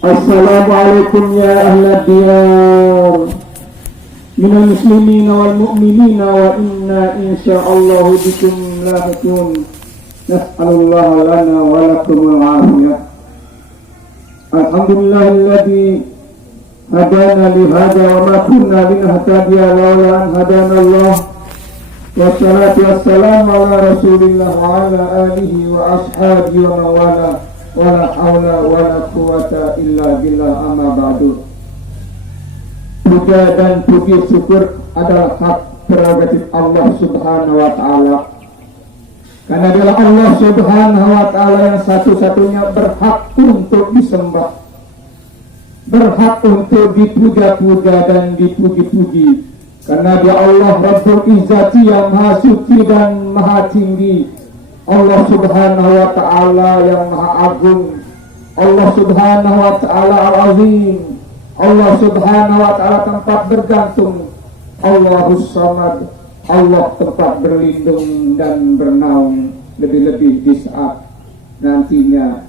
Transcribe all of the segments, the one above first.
Assalamualaikum ya ahla diyar minal muslimina wal mu'minina wa inna insya'allah bikum lahikun. Nas'alullah lana wa lakumul afiyah. Alhamdulillahilladzi hadana li hadza wa ma kunna linahtadiya laula an hadana Allah. Wassalatu wassalamu ala Rasulillah wa ala alihi wa ashabihi wa mawala. Wala haula wala quwata illa billah, amma ba'du. Puja dan puji syukur adalah hak prerogatif Allah Subhanahu wa ta'ala. Karena adalah Allah Subhanahu wa ta'ala yang satu-satunya berhak untuk disembah, berhak untuk dipuja-puja dan dipuji-puji. Karena dia Allah Rabbul Izzati yang maha suci dan maha tinggi, Allah Subhanahu wa ta'ala yang maha agung, Allah Subhanahu wa ta'ala al-azim, Allah Subhanahu wa ta'ala tempat bergantung, Allahus samad, Allah tempat berlindung dan bernaung. Lebih-lebih di saat nantinya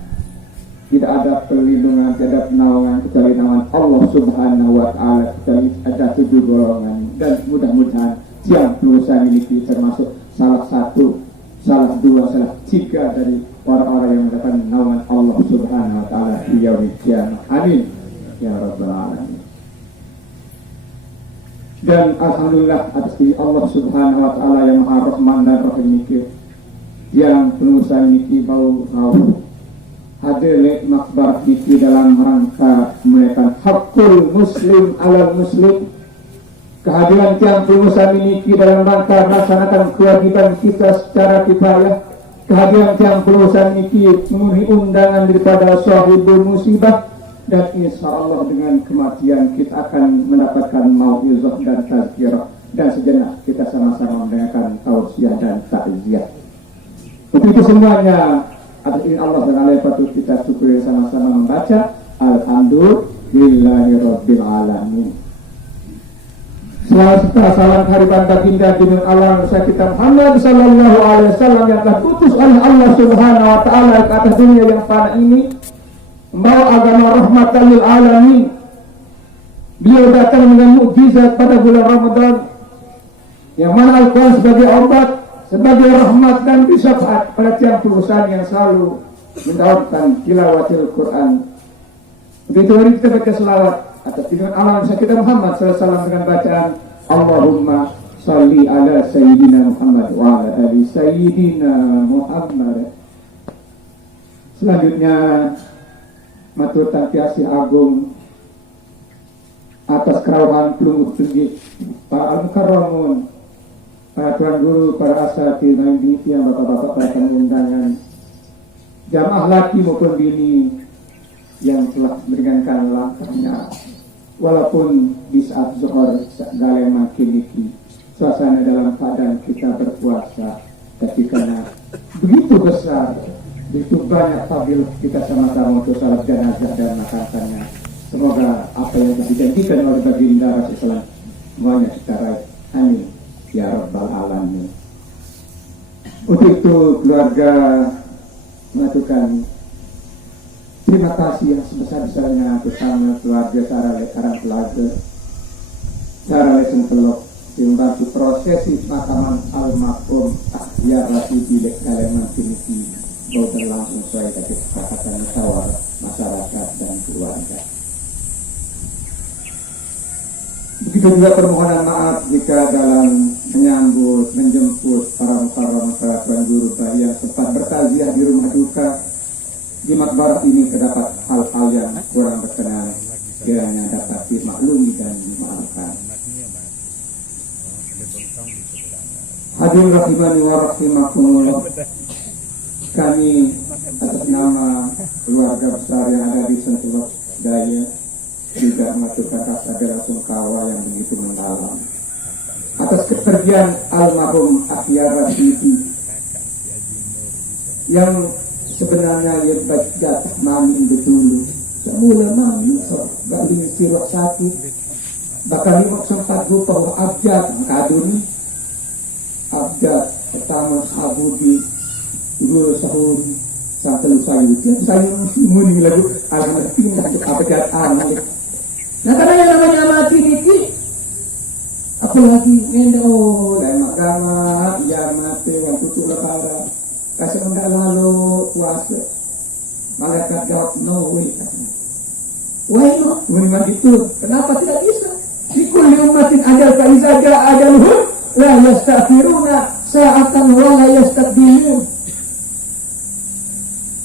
tidak ada perlindungan, tidak ada penaungan kecuali naungan Allah Subhanahu wa ta'ala, kecuali ada 7 golongan. Dan mudah-mudahan yang perlu saya miliki termasuk salah satu, salah dua, salah tiga dari orang-orang yang mendapat naungan Allah Subhanahu wa ta'ala di yaumil qiyamah. Amin ya rabbal alamin. Dan alhamdulillah atas diri Allah Subhanahu wa ta'ala yang maha rahman dan rahim niki, yang penuh saya niki bau hadir le makbar niki dalam rangka menaikkan hakul muslim alal muslim. Kehadiran tiang pengusaha miliki dalam rangka melaksanakan kewajiban kita secara kifayah. Kehadiran tiang pengusaha miliki memenuhi undangan daripada sahibul musibah. Dan insya Allah dengan kematian kita akan mendapatkan mau'izah dan tazkirah. Dan sejenak kita sama-sama mendengarkan tausiah dan takziah. Untuk itu semuanya atas izin Allah dan Allah patut kita syukuri sama-sama membaca Alhamdulillahirabbil alamin. Serta salam hariban baginda junjungan Allah Rasul kita Muhammad sallallahu alaihi wasallam yang telah diutus oleh Allah Subhanahu wa taala ke atas dunia yang fana ini, membawa agama rahmatan lil alamin. Beliau datang dengan mukjizat pada bulan Ramadan, yang mana Al-Quran sebagai obat, sebagai rahmat dan syafaat pada tiap perusahaan yang selalu mendawakan tilawatil Quran. Begitu hari kita baca selawat atas junjungan Allah Rasul kita Muhammad sallallahu alaihi wasallam dengan bacaan Allahumma sholli ala sayyidina Muhammad wa ala ali sayyidina Muhammad. Selanjutnya matur tampiasih agung atas kerawuhan pelungguh tinggi para al-mukarramun, para tuan guru, para asatidz yang bapak-bapak, para tamu undangan, jamaah laki maupun bini yang telah meringankan langkahnya walaupun di saat zuhur segala makin iki suasana dalam keadaan kita berpuasa, tapi karena begitu besar, begitu banyak fadilah kita sama-sama untuk salat jenazah dan makanannya. Semoga apa yang telah dijanjikan oleh baginda Rasulullah semuanya kita raih. Amin ya rabbal alamin. Untuk itu keluarga mengaturkan terima kasih yang sebesar-besarnya bersama keluarga Sarang Telaga, Sarang Sengkelok, membantu prosesi pemakaman almarhum Akhyar Rasidi Lek Kaleman Finiki mau berlangsung sesuai dari kesepakatan musyawarah masyarakat dan keluarga. Begitu juga permohonan maaf jika dalam menyambut, menjemput para mukarram, para tuan guru yang sempat bertaziah di rumah duka di makbarat ini terdapat hal-hal yang kurang berkenan, kiranya dapat dimaklumi dan dimaafkan. Hadirin rahimani wa rahimakumullah, kami atas nama keluarga besar yang ada di Sentul Daya juga mengaturkan rasa bela sungkawa yang begitu mendalam atas kepergian almarhum Akhyar Rasidi yang sebenarnya ia jatah mami betul. Semula mami gak lingsir sakit, bakal lima sempat lupa bahwa abjad kaduni abjad pertama Habudi Guru Sahuri Sampai saya muni lagu alamat pindah ke apa jahat anak. Nah karena yang namanya mati niki, apalagi lain agama, ya mati yang tutup lepara, kasih enggak lalu puasa, malaikat jawab no way. Why not? Memang itu. Kenapa tidak bisa? Di kulli ummatin ajal fa iza jaa ajaluhum la yastakhiruna sa'atan wa la yastaqdimun.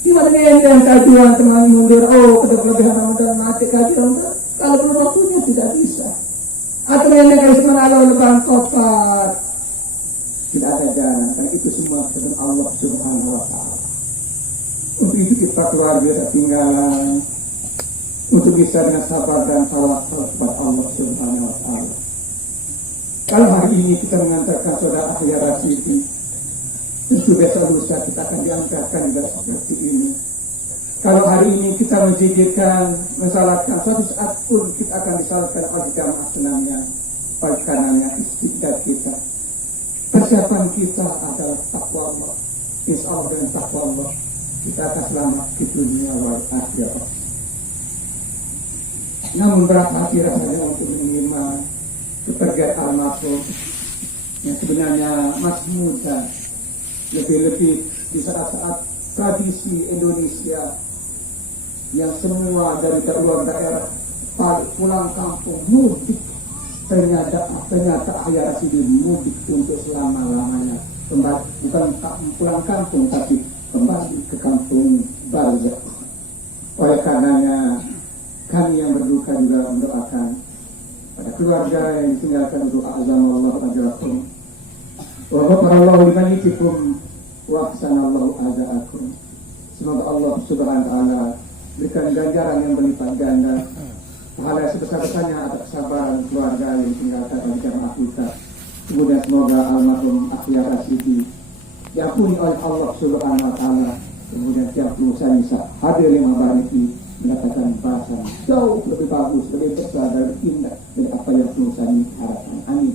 Gimana yang kajian teman mundur, kelebihan Ramadan mati kajian kalau belum waktunya tidak bisa. Atau yang kajian Allah lebaran kofar tidak ada jalan. Dan itu semua dengan Allah Subhanahu Wa Taala. Untuk itu kita keluarga ketinggalan untuk bisa dengan sabar dan tawakal kepada Allah Subhanahu Wa Taala. Kalau hari ini kita mengantarkan saudara Ahya Rasidi, tentu besok lusa kita akan diangkatkan dari seperti ini. Kalau hari ini kita menjadikan, mensalatkan, suatu saat pun kita akan disalatkan oleh jamaah senamnya, baik kanannya istiqdat kita. Persiapan kita adalah takwa Allah. Insya Allah dengan takwa Allah kita akan selamat di dunia wal akhirat. Namun berat hati rasanya untuk menerima kepergian almarhum yang sebenarnya masih muda. Lebih-lebih di saat-saat tradisi Indonesia yang semua dari luar daerah pulang kampung mudik, ternyata Ahya Rasidi mudik untuk selama-lamanya, bukan pulang kampung tapi kembali ke kampung barzakh. Oleh karenanya kami yang berduka juga mendoakan pada keluarga yang ditinggalkan untuk azamallahu ajrakum wa ghafarallahu limayitikum wa ahsanallahu ajaakum. Semoga Allah Subhanahu wa taala berikan ganjaran yang berlipat ganda, pahala sebesar-besarnya atas kesabaran keluarga yang ditinggalkan oleh jamaah kita. Kemudian semoga almarhum Ahya Rasidi diampuni oleh Allah Subhanahu wa taala. Kemudian tiap dosa bisa hadir lima bariki mendapatkan bahasan jauh lebih bagus, lebih besar dan indah dari apa yang Sulsani harapkan. Amin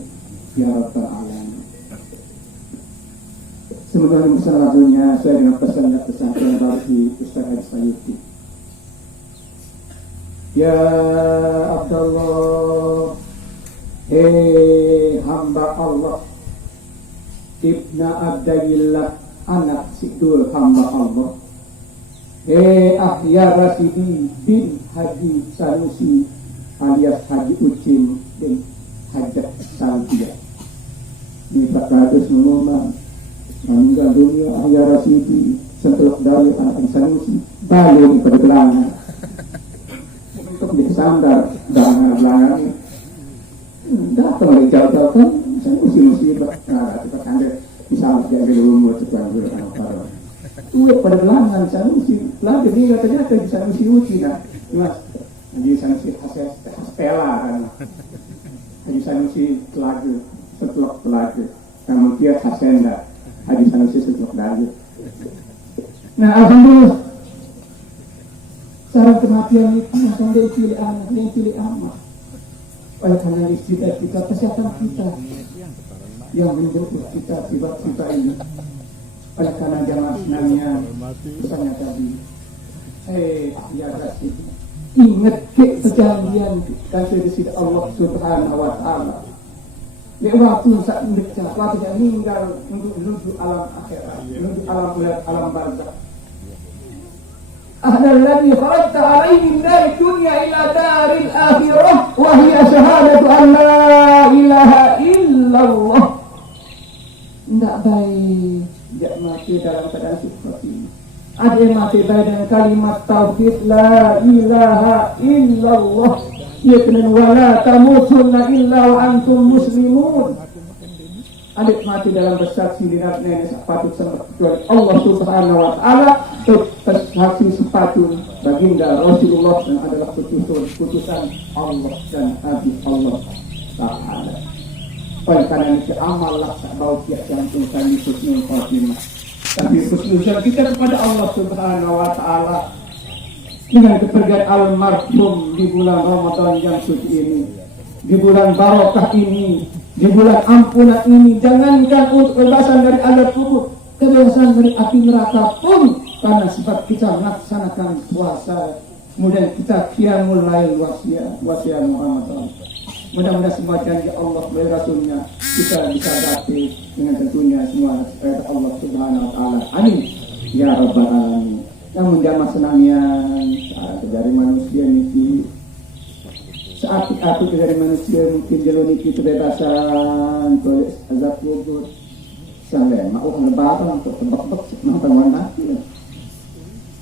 ya rabbal alamin. Semoga selanjutnya saya dengan pesan yang pesantren dari Ustaz Haji Sayuti. Ya Abdullah, hamba Allah, Ibna Abdillah, anak sidul hamba Allah. Ahya Rasidi bin Haji Sanusi alias Haji Ucin bin Hajat Salbia. Ini 400 mengumumkan meninggal dunia Ahya Rasidi setelah dari anak Sanusi balik pada belakang untuk disandar belakang ini datang oleh jauh-jauh Sanusi musibah. Nah, kita kan bisa jaga dulu buat sesuatu dengan para udah pada belakang Sanusi lagi dia ternyata di Sanusi Uci nah jelas di Sanusi Haspela kan Haji Sanusi Telaga setelok Telaga namun dia Hasenda Haji Sanusi setelok Telaga. Nah alhamdulillah cara kematian itu macam dia pilih anak dia pilih amat oleh karena istilah kita kesehatan kita yang menjemput kita tiba-tiba ini. Oleh karena jamaah senangnya pesannya tadi Ahya Rasidi ingat ke perjanjian dan sedisi Allah Subhanahu wa taala waktu saat mendekat waktu dia meninggal untuk menuju alam akhirat menuju alam barzakh. Ahla alladhi kharajta alaihi min dari dunya ila daril akhirah wa hiya syahadatu an la ilaha illallah. Tidak baik dia mati dalam keadaan seperti ini. Ada yang mati dengan kalimat tauhid la ilaha illallah yaknan wala tamutunna illa wa antum muslimun. Ada mati dalam bersaksi di nenek sepatut kecuali Allah Subhanahu wa taala, bersaksi sepatut baginda Rasulullah dan adalah putusan Allah dan Nabi Allah Taala. Oleh karena itu amallah tak bau tiap jantung kami husnul khotimah. Tapi husnul kita kepada Allah Subhanahu wa taala dengan kepergian almarhum di bulan Ramadan yang suci ini, di bulan barokah ini, di bulan ampunan ini. Jangankan untuk kebebasan dari azab kubur, kebebasan dari api neraka pun karena sebab kita melaksanakan puasa, kemudian kita qiyamul lail wasiat Muhammad. Mudah-mudahan semua janji Allah melalui Rasulnya kita bisa dapat dengan tentunya semua kepada Allah Subhanahu Wa Taala. Amin ya Rabbal Alamin. Namun jamaah senangnya dari manusia niki saat dari manusia mungkin jalur niki kebebasan tulis azab kubur. Sampai mau lebaran untuk tebak-tebak nonton mati.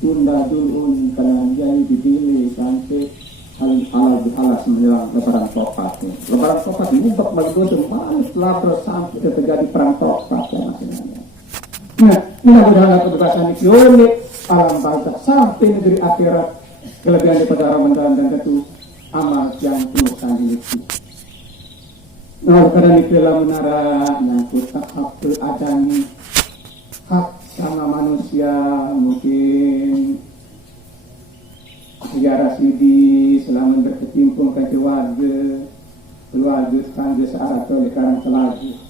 Tunda dulu karena jadi dipilih sampai halal bihalas menjelang lebaran Topat. Lebaran Topat ini untuk bagi semua setelah sampai terjadi perang Topat ya maksudnya. Nah, mudah-mudahan kebebasan ini unik alam bangsa sampai negeri akhirat kelebihan daripada Ramadan dan tentu amal yang penuh kandilisi. Nah, karena itulah menara nyangkut hakul adami hak sama manusia mungkin sejarah sidi selama berkecimpung ke keluarga tangga searah oleh karang telaga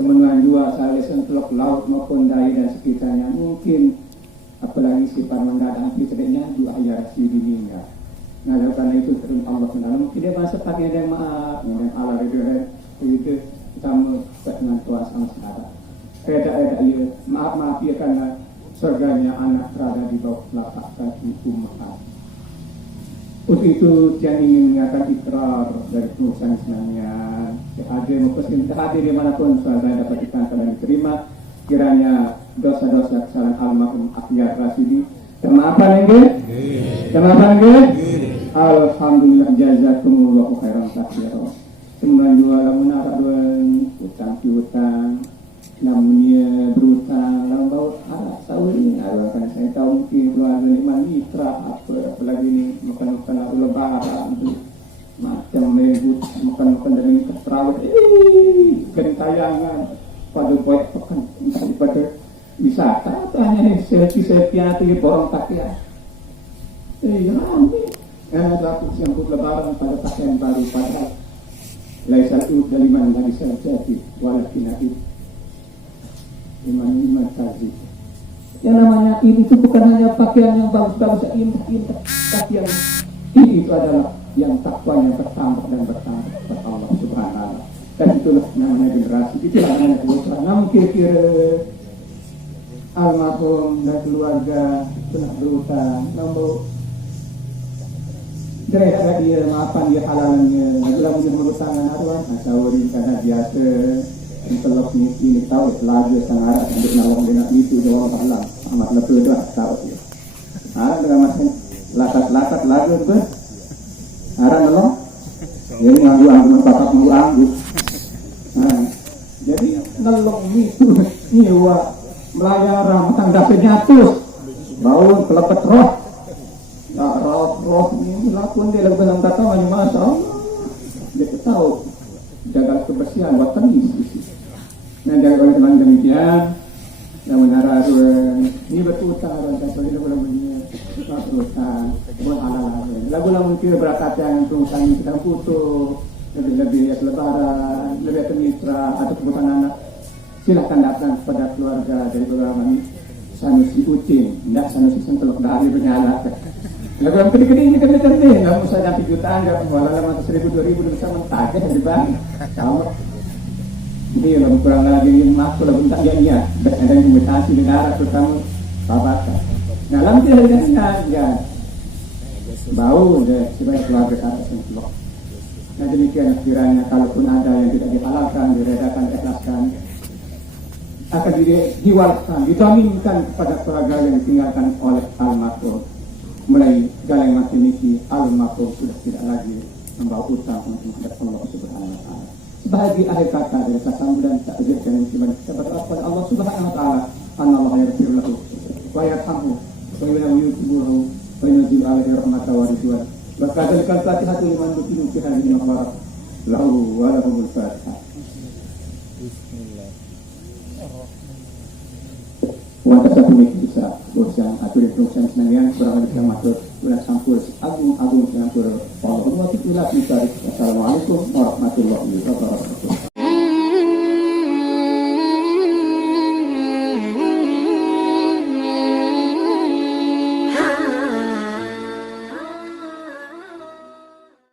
semenuan dua salih sentelok laut maupun dai dan sekitarnya mungkin apalagi sifat mendadak fitrnya dua ayat sidi hingga. Nah, karena itu terus Allah mendalam mungkin dia bahasa pakai yang maaf yang Allah itu kita dengan kuasa masyarakat. Ada iya maaf ya karena surganya anak berada di bawah telapak kaki umat. Untuk itu yang ingin mengingatkan ikrar dari perusahaan senangnya hadir mempeskin hadir dimanapun surga dapat dikatakan dan diterima kiranya dosa-dosa kesalahan almarhum Akhyar Rasidi maafan lagi alhamdulillah jazakumullahu khairan katsiran kemudian juga lamun ada utang piutang namanya berutang lamun bau sauri kan saya tahu mungkin keluarga lima mitra apalagi ini makan lebaran macam merebut makan dari keterawat kering tayangan pada buat pekan pada wisata tanya selfie nanti borong pakaian ramai ratus yang lebaran pada pakaian baru pada laisal dari mana dari jadi walakin itu iman kazi yang namanya ini itu bukan hanya pakaian yang bagus-bagus indah tapi yang ini itu adalah yang takwanya bertambah dan bertambah kepada Allah Subhanahu wa taala dan itulah namanya generasi itulah namanya keluarga namun kira-kira almarhum dan keluarga pernah berutang namun mereka dia maafkan dia halalnya dalam berhutangan arwah asawari karena biasa telok ini tahu lagu sangat untuk nawang dengan itu jawab Allah amat lebih doa tahu dia dengan macam lakat lagu itu arah nolong ini nganggu bapak nganggu jadi nolong itu nyewa melayar tangga penyatus bau kelepet roh roh ini lakon dia lagu dalam kata masa Allah dia tahu jaga kebersihan buat tenis nah jaga oleh teman demikian yang menara ini berutang dan sebagainya lagu-lagunya berutang buat halal lagu-lagu kira berakat yang perusahaan kita putus lebih lebaran lebih mitra atau kebutuhan anak silahkan datang kepada keluarga dari beberapa ini Sanusi Ucing tidak Sanusi Sentelok dari bernyala lagu yang gede-gede ini kan nggak usah sampai jutaan nggak malah masuk 1.000-2.000 bisa mentajah di bang sama ini lagu kurang lagi masuk lagu tak jadinya ada invitasi negara terutama bapak nah lalu tidak ya bau deh sebagai keluarga atas Sentelok. Nah demikian kiranya kalaupun ada yang tidak dihalalkan diredakan diikhlaskan akan diwariskan, dijaminkan kepada keluarga yang ditinggalkan oleh almarhum. Mulai jalan mati niki almarhum sudah tidak lagi membawa utang untuk menghadap Allah Subhanahu wa taala. Sebagai akhir kata dari kesambutan tak ajarkan yang kita berdoa kepada Allah Subhanahu wa taala, Allah yaghfir lahu wa yarhamhu wa yu'tibuhu wa yunzilu alaihi rahmatan wa ridwan. Wa kadzalika al-fatihatu liman dukhila fi hadhihi al-maghfirah lahu wa lahumul fatihah. Wanita satu ini bisa berusaha atur perusahaan senangan kurang lebih yang masuk sudah sampul agung yang kurang. Assalamualaikum warahmatullahi wabarakatuh.